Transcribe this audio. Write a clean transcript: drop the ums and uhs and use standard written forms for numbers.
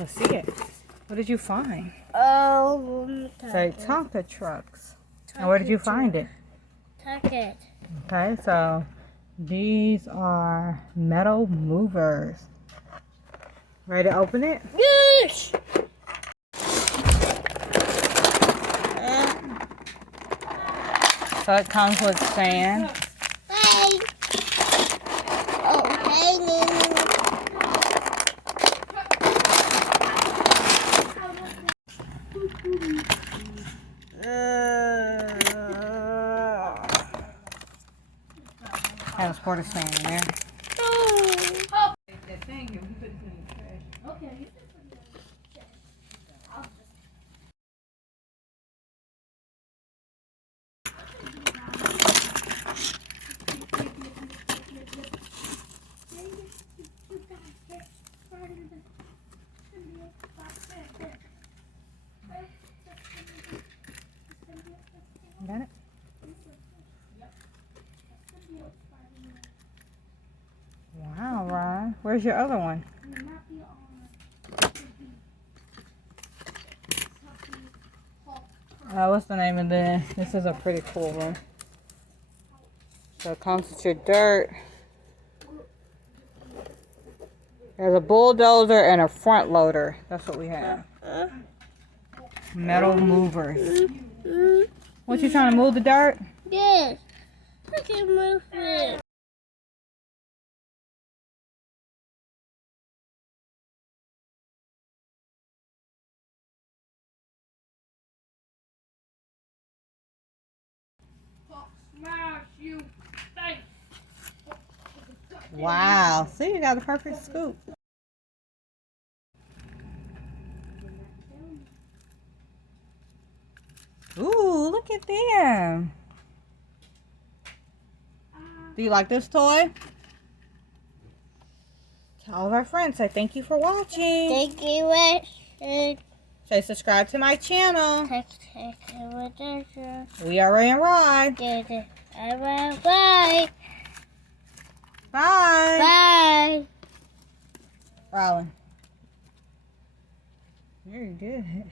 Let's see it. What did you find? Say Tonka trucks. And where did you find it? Tonka. Okay, so these are metal movers. Ready to open it? Yes. So it comes with sand. Hey. Oh, hey, Has a quarter sand in there. Okay. Got it? Wow, Ron. Where's your other one? What's the name of this? This is a pretty cool one. So it comes with your dirt. There's a bulldozer and a front loader. That's what we have. Metal movers. What, you trying to move the dirt? Yes. I can move it. Wow. See, you got the perfect scoop. Ooh, look at them. Do you like this toy? Tell all of our friends. Say thank you for watching. Thank you. Say subscribe to my channel. Bulldozer. We are Ray and Rye. Bye. Bye. Bye. Rollin. Very good.